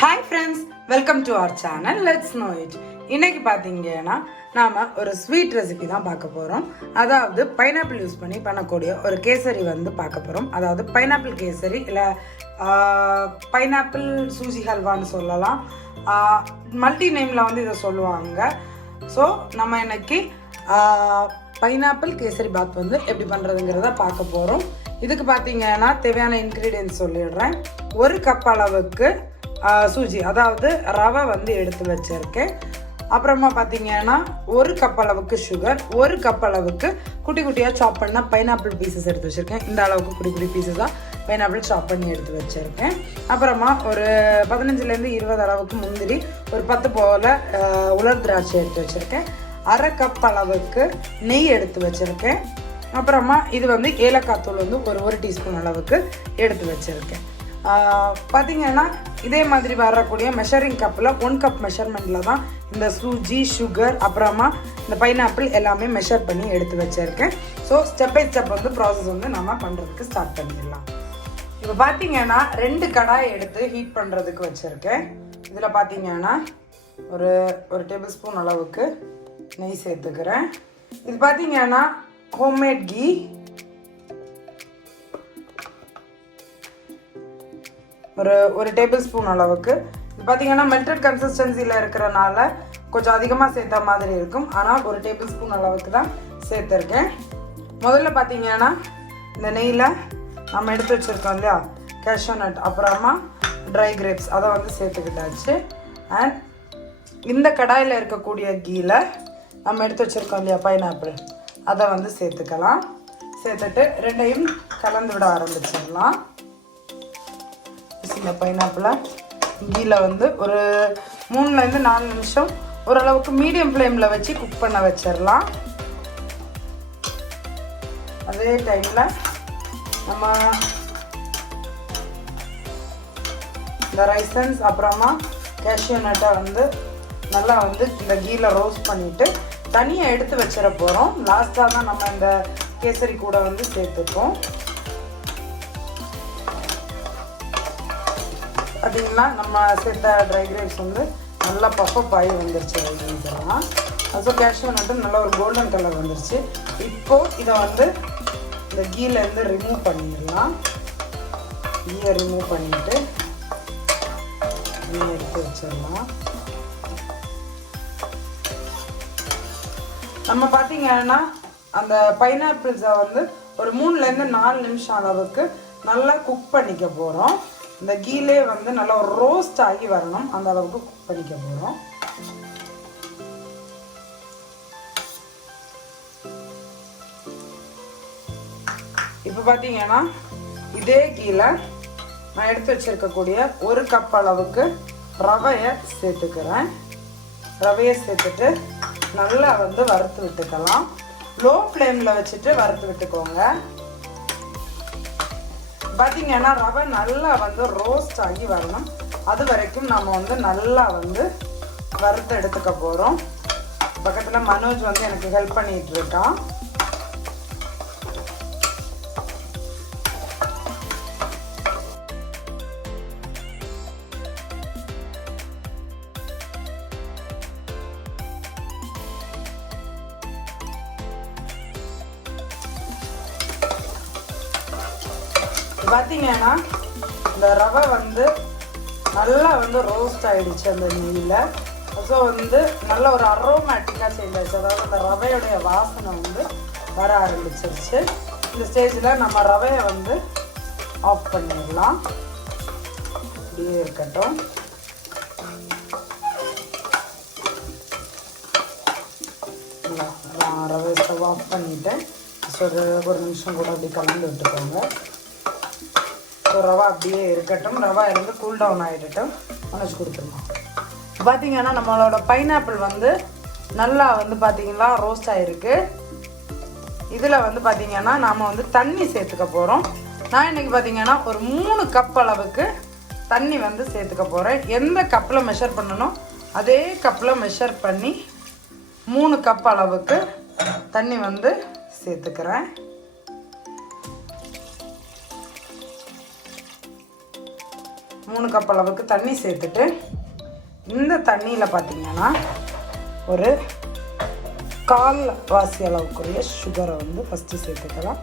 Hi friends, welcome to our channel. Let's know it. இன்னைக்கு பாத்தீங்கன்னா நாம ஒரு ஸ்வீட் ரெசிபி தான் பார்க்க போறோம். அதாவது பைனாப்பிள் யூஸ் பண்ணி பண்ணக்கூடிய ஒரு கேசரி வந்து பார்க்க போறோம். அதாவது பைனாப்பிள் கேசரி இல்ல பைனாப்பிள் சூஜி ஹல்வான்னு சொல்லலாம். மல்டி நேம்ல வந்து இதை சொல்லுவாங்க. ஸோ நம்ம இன்னைக்கு பைனாப்பிள் கேசரி பாத் வந்து எப்படி பண்றதுங்கிறத பார்க்க போறோம். இதுக்கு பார்த்தீங்கன்னா தேவையான இன்க்ரீடியன்ஸ் சொல்லிடுறேன். 1 கப் அளவுக்கு சூஜி அதாவது ரவை வந்து எடுத்து வச்சிருக்கேன். அப்புறமா பார்த்தீங்கன்னா 1 கப் அளவுக்கு சுகர், 1 கப் அளவுக்கு குட்டி குட்டியாக சாப் பண்ண பைனாப்பிள் பீசஸ் எடுத்து வச்சுருக்கேன். இந்த அளவுக்கு குட்டி குட்டி பீசஸாக பைனாப்பிள் சாப் பண்ணி எடுத்து வச்சுருக்கேன். அப்புறமா ஒரு 15லேருந்து 20 அளவுக்கு முந்திரி, ஒரு 10 போல் உலர் திராட்சை எடுத்து வச்சுருக்கேன். 1/2 கப் அளவுக்கு நெய் எடுத்து வச்சுருக்கேன். அப்புறமா இது வந்து ஏலக்காய் தூள் வந்து ஒரு டீஸ்பூன் அளவுக்கு எடுத்து வச்சுருக்கேன். பார்த்தீங்கன்னா இதே மாதிரி வரக்கூடிய மெஷரிங் கப்பில் 1 கப் மெஷர்மெண்ட்டில் தான் இந்த சூஜி, சுகர், அப்புறமா இந்த பைனாப்பிள் எல்லாமே மெஷர் பண்ணி எடுத்து வச்சுருக்கேன். ஸோ ஸ்டெப் பை ஸ்டெப் வந்து ப்ராசஸ் வந்து நம்ம பண்ணுறதுக்கு ஸ்டார்ட் பண்ணிடலாம். இப்போ பார்த்தீங்கன்னா 2 கடாய் எடுத்து ஹீட் பண்ணுறதுக்கு வச்சுருக்கேன். இதில் பார்த்தீங்கன்னா ஒரு டேபிள் ஸ்பூன் அளவுக்கு நெய் சேர்த்துக்கிறேன். இது பார்த்தீங்கன்னா ஹோம்மேட் கீ. ஒரு டேபிள் ஸ்பூன் அளவுக்கு. இது பார்த்தீங்கன்னா மெல்டட் கன்சிஸ்டன்சியில் இருக்கிறனால கொஞ்சம் அதிகமாக சேர்த்த மாதிரி இருக்கும். ஆனால் ஒரு டேபிள் ஸ்பூன் அளவுக்கு தான் சேர்த்துருக்கேன். முதல்ல பார்த்தீங்கன்னா இந்த நெய்யில் நம்ம எடுத்து வச்சுருக்கோம் இல்லையா கேஷ்யூ நட், அப்புறமா ட்ரை கிரேப்ஸ், அதை வந்து சேர்த்துக்கிட்டாச்சு. அண்ட் இந்த கடாயில் இருக்கக்கூடிய கீயில் நம்ம எடுத்து வச்சுருக்கோம் இல்லையா பைனாப்பிள், அதை வந்து சேர்த்துக்கலாம். சேர்த்துட்டு ரெண்டையும் கலந்து விட ஆரம்பிச்சிடலாம். இந்த பைனாப்பிளை கீயில் வந்து ஒரு 3லேருந்து 4 நிமிஷம் ஓரளவுக்கு மீடியம் ஃப்ளேமில் வச்சு குக் பண்ண வச்சிடலாம். அதே டைமில் நம்ம இந்த ரைசன்ஸ் அப்புறமா கேஷ்யூ நட்டை வந்து நல்லா வந்து இந்த கீயில் ரோஸ்ட் பண்ணிவிட்டு தனியாக எடுத்து வச்சிட போகிறோம். லாஸ்ட்டாக தான் நம்ம இந்த கேசரி கூட வந்து சேர்த்துப்போம். பார்த்தீங்கன்னா நம்ம சேர்த்த ட்ரை கிரேப்ஸ் வந்து நல்லா பஃப் ஆகி வந்துருச்சு. இதெல்லாம் ஸோ கேஷ்யூ நட்டு நல்லா ஒரு கோல்டன் கலர் வந்துருச்சு. இப்போது இதை வந்து இந்த கீலேருந்து ரிமூவ் பண்ணிடலாம். கீயை ரிமூவ் பண்ணிவிட்டு எடுத்து வச்சிடலாம். நம்ம பார்த்தீங்கன்னா அந்த பைனாப்பிள்ஸை வந்து ஒரு 3லேருந்து 4 நிமிஷம் அளவுக்கு நல்லா குக் பண்ணிக்க போகிறோம். இந்த கீலே வந்து நல்லா ஒரு ரோஸ்ட் ஆகி வரணும், அந்த அளவுக்கு குக் பண்ணிக்க போகிறோம். இப்போ பார்த்தீங்கன்னா இதே கீழே நான் எடுத்து வச்சிருக்கக்கூடிய 1 கப் அளவுக்கு ரவையை சேர்த்துக்கிறேன். ரவையை சேர்த்துட்டு நல்லா வந்து வறுத்து விட்டுக்கலாம். லோ ஃப்ளேமில் வச்சுட்டு வறுத்து விட்டுக்கோங்க. பார்த்தீங்கன்னா ரவை நல்லா வந்து ரோஸ்ட் ஆகி வரணும். அது வரைக்கும் நம்ம வந்து நல்லா வந்து வறுத்து எடுத்துக்க போகிறோம். பக்கத்தில் மனோஜ் வந்து எனக்கு ஹெல்ப் பண்ணிகிட்டு இருக்கான். பார்த்தீங்கன்னா இந்த ரவை வந்து நல்லா வந்து ரோஸ்ட் ஆகிடுச்சு அந்த நெய்யில். ஸோ வந்து நல்ல ஒரு அரோமேட்டிக்காக செய்தாச்சு. அதாவது அந்த ரவையுடைய வாசனை வந்து வர ஆரம்பிச்சிருச்சு. இந்த ஸ்டேஜில் நம்ம ரவையை வந்து ஆஃப் பண்ணிடலாம். இப்படியே இருக்கட்டும். ரவை ஸ்டவ் ஆஃப் பண்ணிவிட்டேன். ஒரு நிமிஷம் கூட அப்படி கலந்து விட்டுக்கோங்க. ஸோ ரவா அப்படியே இருக்கட்டும். ரவா இருந்து கூல் டவுன் ஆகிடட்டும். மனசு கொடுத்துருமா. பார்த்தீங்கன்னா நம்மளோட பைனாப்பிள் வந்து நல்லா வந்து பார்த்தீங்கன்னா ரோஸ்ட் ஆகிருக்கு. இதில் வந்து பார்த்தீங்கன்னா நாம் வந்து தண்ணி சேர்த்துக்க போகிறோம். நான் இன்றைக்கி பார்த்தீங்கன்னா ஒரு 3 கப் அளவுக்கு தண்ணி வந்து சேர்த்துக்க போகிறேன். எந்த கப்பில் மெஷர் பண்ணணும் அதே கப்பில் மெஷர் பண்ணி 3 கப் அளவுக்கு தண்ணி வந்து சேர்த்துக்கிறேன். 3 கப் அளவுக்கு தண்ணி சேர்த்துட்டு இந்த தண்ணியில் பார்த்திங்கன்னா ஒரு 1/4 வாசி அளவுக்குரிய சுகரை வந்து ஃபஸ்ட்டு சேர்த்துக்கலாம்.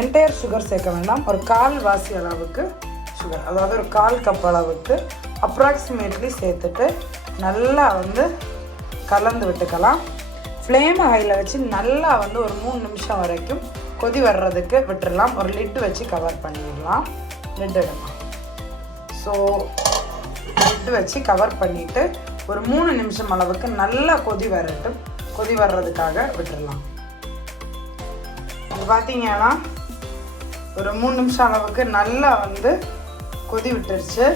என்டையர் சுகர் சேர்க்க வேண்டாம், ஒரு 1/4 வாசி அளவுக்கு சுகர், அதாவது ஒரு 1/4 கப் அளவுக்கு அப்ராக்சிமேட்லி சேர்த்துட்டு நல்லா வந்து கலந்து விட்டுக்கலாம். ஃப்ளேம் ஹையில் வச்சு நல்லா வந்து ஒரு 3 நிமிஷம் வரைக்கும் கொதி வர்றதுக்கு விட்டுடலாம். ஒரு லிட்டு வச்சு கவர் பண்ணிடலாம். லிட் இடலாம். ஸோ லிட்டு வச்சு கவர் பண்ணிவிட்டு ஒரு 3 நிமிஷம் அளவுக்கு நல்லா கொதி வரட்டும். கொதி வர்றதுக்காக விட்டுடலாம். இது பார்த்திங்கன்னா ஒரு 3 நிமிஷம் அளவுக்கு நல்லா வந்து கொதி விட்டுருச்சு.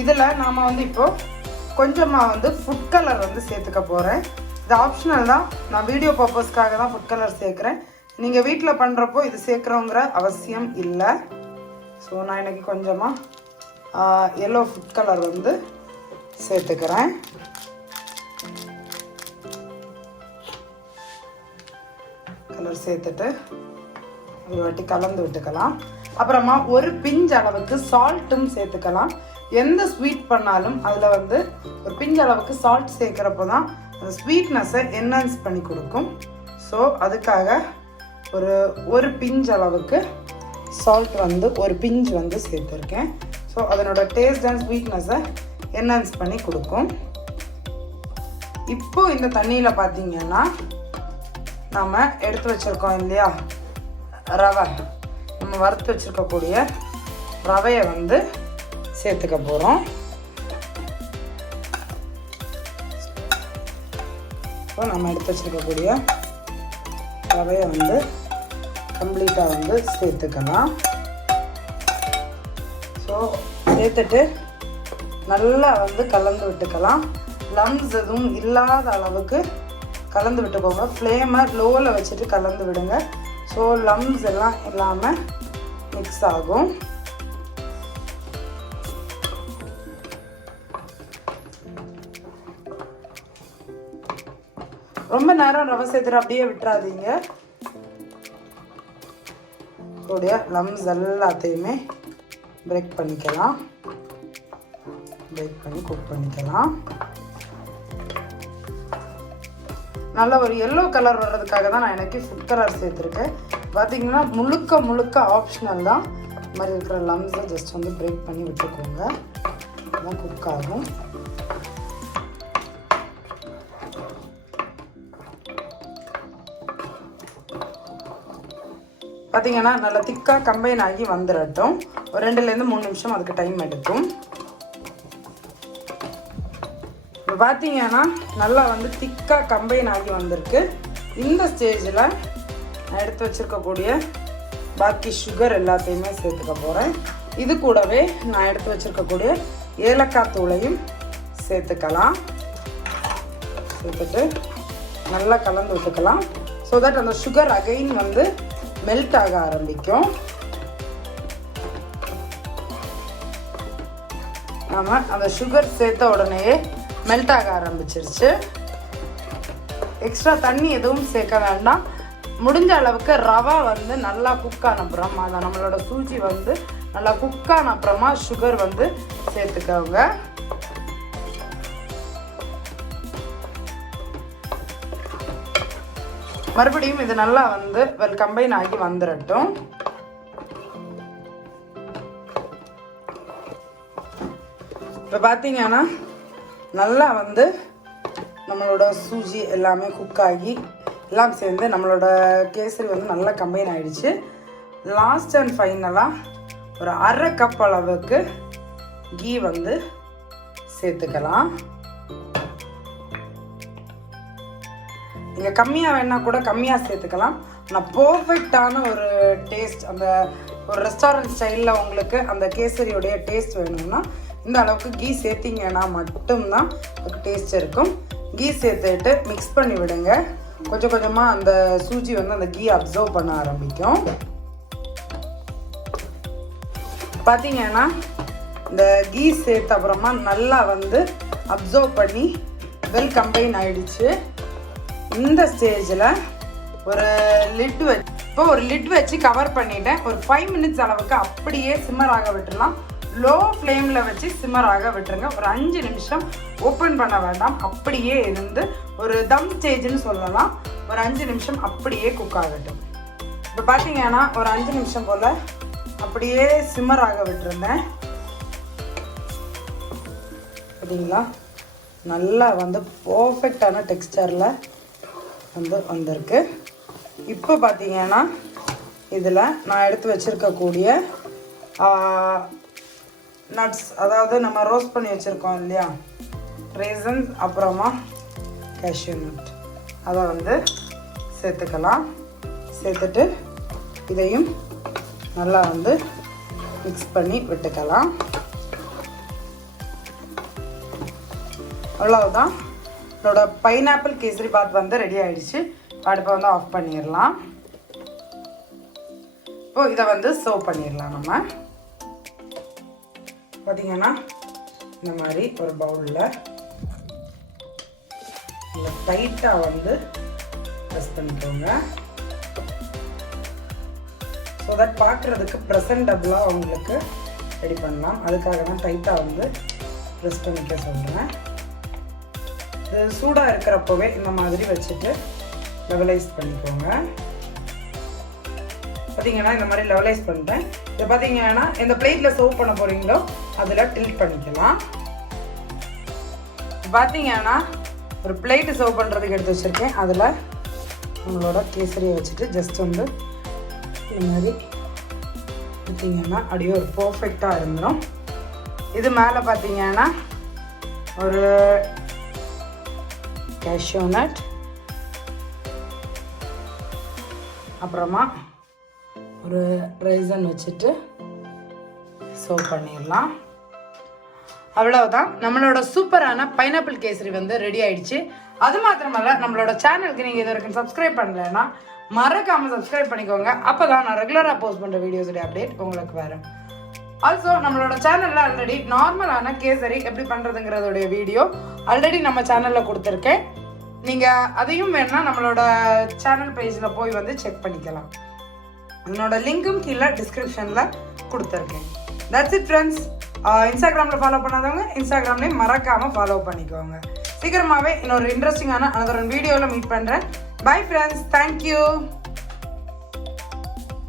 இதில் நாம் வந்து இப்போது கொஞ்சமாக வந்து ஃபுட் கலர் வந்து சேர்த்துக்க போகிறேன். இது ஆப்ஷனல் தான், நான் வீடியோ பர்பஸ்க்காக தான் ஃபுட் கலர் சேர்க்குறேன். நீங்கள் வீட்டில் பண்ணுறப்போ இது சேர்க்குறோங்கிற அவசியம் இல்லை. ஸோ நான் இன்றைக்கி கொஞ்சமாக எல்லோ ஃபுட் கலர் வந்து சேர்த்துக்கிறேன். கலர் சேர்த்துட்டு ஒரு வாட்டி கலந்து விட்டுக்கலாம். அப்புறமா ஒரு பிஞ்ச் அளவுக்கு சால்ட்டும் சேர்த்துக்கலாம். எந்த ஸ்வீட் பண்ணாலும் அதில் வந்து ஒரு பிஞ்ச் அளவுக்கு சால்ட் சேர்க்குறப்போ தான் அந்த ஸ்வீட்னஸை என்ஹான்ஸ் பண்ணி கொடுக்கும். ஸோ அதுக்காக ஒரு பிஞ்ச் அளவுக்கு சால்ட் வந்து ஒரு பிஞ்ச் வந்து சேர்த்துருக்கேன். ஸோ அதனோட டேஸ்ட் அண்ட் ஸ்வீட்னஸை என்ஹான்ஸ் பண்ணி கொடுக்கும். இப்போது இந்த தண்ணியில் பார்த்திங்கன்னா நம்ம எடுத்து வச்சுருக்கோம் இல்லையா ரவை, நம்ம வறுத்து வச்சுருக்கக்கூடிய ரவையை வந்து சேர்த்துக்க போகிறோம். ஸோ நம்ம எடுத்து வச்சுருக்கக்கூடிய ரவையை வந்து கம்ப்ளீட்டாக வந்து சேர்த்துக்கலாம். ஸோ சேர்த்துட்டு நல்லா வந்து கலந்து விட்டுக்கலாம். லம்ஸ் எதுவும் இல்லாத அளவுக்கு கலந்து விட்டுக்கோங்க. ஃப்ளேமை லோவில் வச்சுட்டு கலந்து விடுங்க. ஸோ லம்ஸ் எல்லாம் இல்லாமல் மிக்ஸ் ஆகும். ரொம்ப நேரம் ரவை சேர்த்துட்டு அப்படியே விட்டுறாதீங்க. கூடிய லம்ஸ் எல்லாத்தையுமே பிரேக் பண்ணிக்கலாம். பிரேக் பண்ணி குக் பண்ணிக்கலாம். நல்ல ஒரு எல்லோ கலர் வர்றதுக்காக தான் நான் எனக்கு ஃபுட் கலர் சேர்த்துருக்கேன். பார்த்திங்கன்னா முழுக்க ஆப்ஷனல் தான். இந்த மாதிரி இருக்கிற லம்ஸை ஜஸ்ட் வந்து பிரேக் பண்ணி விட்டுக்கோங்க. அதான் குக் ஆகும். பார்த்திங்கன்னா நல்லா திக்காக கம்பைன் ஆகி வந்துடட்டும். ஒரு 2லேருந்து 3 நிமிஷம் அதுக்கு டைம் எடுக்கும். இப்போ பார்த்திங்கன்னா நல்லா வந்து திக்காக கம்பைன் ஆகி வந்திருக்கு. இந்த ஸ்டேஜில் நான் எடுத்து வச்சுருக்கக்கூடிய பாக்கி சுகர் எல்லாத்தையுமே சேர்த்துக்க போகிறேன். இது கூடவே நான் எடுத்து வச்சுருக்கக்கூடிய ஏலக்காய் தூளையும் சேர்த்துக்கலாம். சேர்த்துட்டு நல்லா கலந்து விட்டுக்கலாம். ஸோ தட் அந்த சுகர் அகைன் வந்து மெல்ட் ஆக ஆரம்பிக்கும். நம்ம அந்த சுகர் சேர்த்த உடனேயே மெல்ட் ஆக ஆரம்பிச்சிருச்சு. எக்ஸ்ட்ரா தண்ணி எதுவும் சேர்க்க வேண்டாம். முடிஞ்ச அளவுக்கு ரவா வந்து நல்லா குக் ஆன அப்புறம் அதை நம்மளோட சூஜி வந்து நல்லா குக் ஆன அப்புறமா சுகர் வந்து சேர்த்துக்கோங்க. மறுபடியும் இது நல்லா வந்து கம்பைன் ஆகி வந்துடட்டும். இப்போ பார்த்தீங்கன்னா நல்லா வந்து நம்மளோட சூஜி எல்லாமே குக் ஆகி எல்லாம் சேர்ந்து நம்மளோட கேசரி வந்து நல்லா கம்பைன் ஆகிடுச்சு. லாஸ்ட் அண்ட் ஃபைனலாக ஒரு 1/2 கப் அளவுக்கு கீ வந்து சேர்த்துக்கலாம். நீங்கள் கம்மியாக வேணால் கூட கம்மியாக சேர்த்துக்கலாம். ஆனால் பர்ஃபெக்டான ஒரு டேஸ்ட், அந்த ஒரு ரெஸ்டாரண்ட் ஸ்டைலில் உங்களுக்கு அந்த கேசரியோடைய டேஸ்ட் வேணும்னா இந்த அளவுக்கு கீ சேர்த்திங்கன்னா மட்டும்தான் அதுக்கு டேஸ்ட் இருக்கும். கீ சேர்த்துட்டு மிக்ஸ் பண்ணி விடுங்க. கொஞ்சம் கொஞ்சமாக அந்த சூஜி வந்து அந்த கீ அப்சர்வ் பண்ண ஆரம்பிக்கும். பார்த்தீங்கன்னா இந்த கீ சேர்த்த அப்புறமா நல்லா வந்து அப்சர்வ் பண்ணி வெல் கம்பைன் ஆகிடுச்சு. இந்த ஸ்டேஜில் ஒரு லிட் வச்சு கவர் பண்ணிவிட்டேன். ஒரு 5 மினிட்ஸ் அளவுக்கு அப்படியே சிம்மர் ஆக விட்டுடலாம். லோ ஃப்ளேமில் வச்சு சிம்மராக விட்டுருங்க. ஒரு 5 நிமிஷம் ஓப்பன் பண்ண வேண்டாம், அப்படியே இருந்து ஒரு தம் ஸ்டேஜ்னு சொல்லலாம். ஒரு 5 நிமிஷம் அப்படியே குக் ஆகட்டும். இப்போ பார்த்தீங்கன்னா ஒரு 5 நிமிஷம் போல் அப்படியே சிம்மராக விட்டுருந்தேன். பார்த்தீங்களா, நல்லா வந்து பர்ஃபெக்டான டெக்ஸ்டரில் வந்திருக்கு. இப்போ பார்த்தீங்கன்னா இதில் நான் எடுத்து வச்சுருக்கக்கூடிய நட்ஸ், அதாவது நம்ம ரோஸ்ட் பண்ணி வச்சுருக்கோம் இல்லையா, ரேசன்ஸ், அப்புறமா கேஷ்யூ நட், அதை வந்து சேர்த்துக்கலாம். சேர்த்துட்டு இதையும் நல்லா வந்து மிக்ஸ் பண்ணி விட்டுக்கலாம். அவ்வளவுதான், இதோட பைனாப்பிள் கேசரி பாத் வந்து ரெடி ஆகிடுச்சு. அடுப்பை வந்து ஆஃப் பண்ணிடலாம். இப்போது இதை வந்து சர்வ் பண்ணிடலாம். நம்ம பார்த்தீங்கன்னா இந்த மாதிரி ஒரு பவுலில் இந்த டைட்டாக வந்து ப்ரெஸ் பண்ணிக்கோங்க. ஸோ தட் பார்க்குறதுக்கு ப்ரெசன்டபுளாக உங்களுக்கு ரெடி பண்ணலாம். அதுக்காக தான் டைட்டாக வந்து ப்ரெஸ் பண்ணிக்க சொல்கிறேன். இது சூடாக இருக்கிறப்பவே இந்த மாதிரி வச்சுட்டு லெவலைஸ் பண்ணிக்கோங்க. பார்த்தீங்கன்னா இந்த மாதிரி லெவலைஸ் பண்ணிட்டேன். இதை பார்த்தீங்கன்னா எந்த பிளேட்டில் சர்வ் பண்ண போகிறீங்களோ அதில் டில்ட் பண்ணிக்கலாம். பார்த்தீங்கன்னா ஒரு பிளேட்டு சர்வ் பண்ணுறதுக்கு எடுத்து வச்சுருக்கேன். அதில் உங்களோட கேசரியை வச்சுட்டு ஜஸ்ட் வந்து இந்த மாதிரி பார்த்தீங்கன்னா அப்படியே ஒரு பர்ஃபெக்டாக இருந்துடும். இது மேலே பார்த்தீங்கன்னா ஒரு கேஷ்யூ நட், அப்புறமா ஒரு ரைசன் வச்சுட்டு சர்வ் பண்ணிடலாம். அவ்வளவுதான், நம்மளோட சூப்பரான பைனாப்பிள் கேசரி வந்து ரெடி ஆயிடுச்சு. அது மாத்திரமல்ல, நம்மளோட சேனலுக்கு நீங்கள் இது வரைக்கும் சப்ஸ்கிரைப் பண்ணலைன்னா மறக்காமல் சப்ஸ்கிரைப் பண்ணிக்கோங்க. அப்போ தான் நான் ரெகுலராக போஸ்ட் பண்ணுற வீடியோஸுடைய அப்டேட் உங்களுக்கு வரும். ஆல்சோ நம்மளோட சேனலில் ஆல்ரெடி நார்மலான கேசரி எப்படி பண்ணுறதுங்கிறதோடைய வீடியோ ஆல்ரெடி நம்ம சேனலில் கொடுத்துருக்கேன். நீங்கள் அதையும் வேணால் நம்மளோட சேனல் பேஜில் போய் வந்து செக் பண்ணிக்கலாம். என்னோட லிங்க்கும் கீழே டிஸ்கிரிப்ஷனில் கொடுத்துருக்கேன். That's it friends. இன்ஸ்டாகிராமில் ஃபாலோ பண்ணாதவங்க இன்ஸ்டாகிராம்லேயும் மறக்காமல் ஃபாலோ பண்ணிக்கோங்க. சீக்கிரமாகவே இன்னொரு இன்ட்ரெஸ்டிங்கான அனதர் வீடியோவில் மீட் பண்ணுறேன். Bye friends, thank you.